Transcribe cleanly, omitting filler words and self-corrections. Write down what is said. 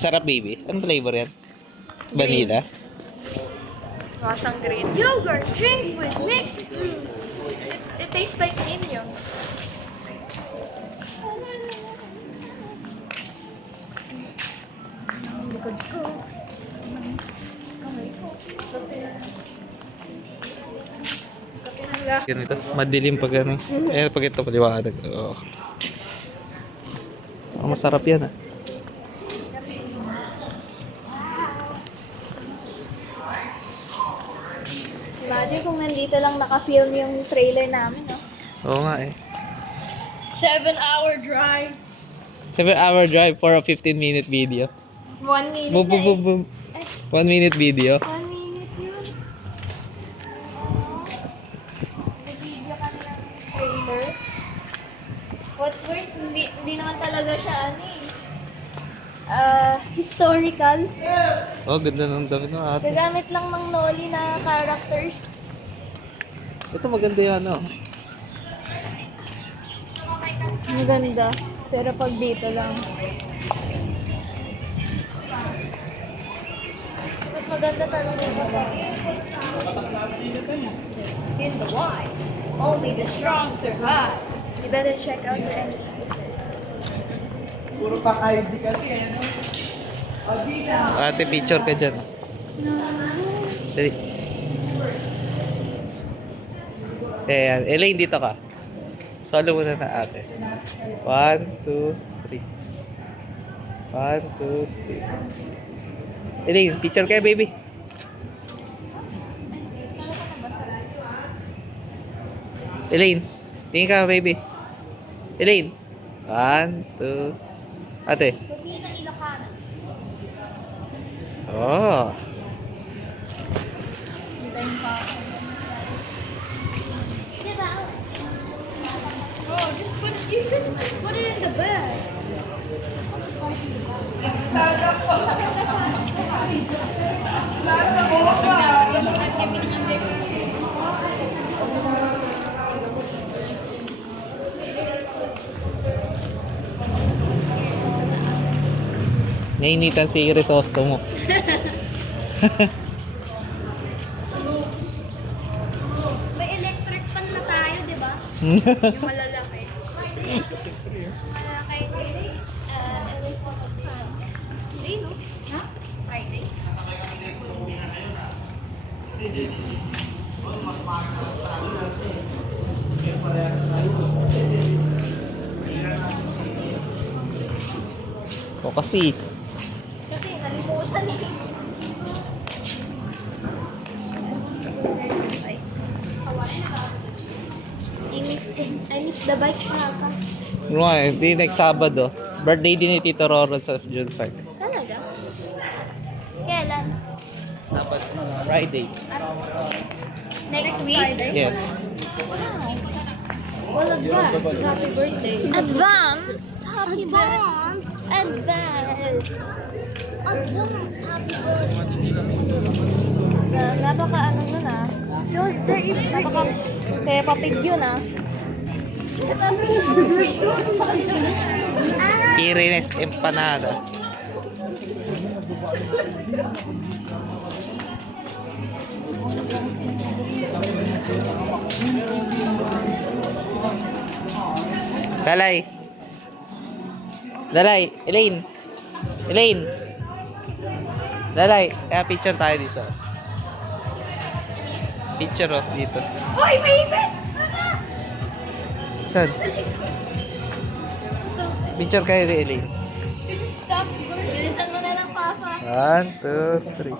Sarap, baby. Anong flavor yan? Vanilla? Masang green. Yogurt drink with mixed fruits. It tastes like Minion. Ganito. Madilim pag ano. Eh, pag ito paliwanag. Oo. Masarap yan ah. Imagine kung nandito lang naka-film yung trailer namin, no? Oo nga eh. 7-hour drive. 7-hour drive for a 15-minute video. 1 minute Boom, boom, na boom, boom. 1-minute video. 1 minute yun. Nag-video ka na ng trailer. What's worse, hindi naman talaga siya historical. Oh, ganda ng damit ng ate. Gagamit lang ng Noli na characters. Ito maganda yan oh. Maganda. Pero pag dito lang. Mas maganda talaga ito. In the wild, only the strong survive. You better check out the NPCs. Puro pa-ID kasi eh, no? Ate, picture ka dyan. Dali. Ayan. Elaine, dito ka. Solo muna na ate. 1, 2, 3. 1, 2, 3. Elaine, picture kayo, baby. Elaine, tingin ka, baby. Elaine. 1, 2. Ate. Kusina Ilocana. Oh. Hintayin pa ako. Diba? Oh, just put it in the bag. Nainitan si Crisosto mo. May electric fan na tayo, di ba? Yung malalaki. Malalaki. Electric fan. Hindi, no? Ha? Friday. O kasi. Kasi nalimutan eh. Ay. I miss the bike na ka. Ano nga, hindi next Sabado. Birthday din ni Tito Roron sa June 5. Talaga? Kailan? Sabado, Friday. Next week? Yes. Wow. Well, advanced. Happy birthday. Advanced. Happy birthday. Advanced. Advanced. Happy birthday. Napaka ano nun ah. Napaka Peppa Pig yun ah. Kirines empanada. Dalay. Dalay, Elaine. Elaine. Dalay, kaya picture tayo dito. Picture oh, dito. Uy, babies! Saan? Picture kayo ni Elaine. Stop. Bilisan mo na lang, Papa. 1, 2, 3.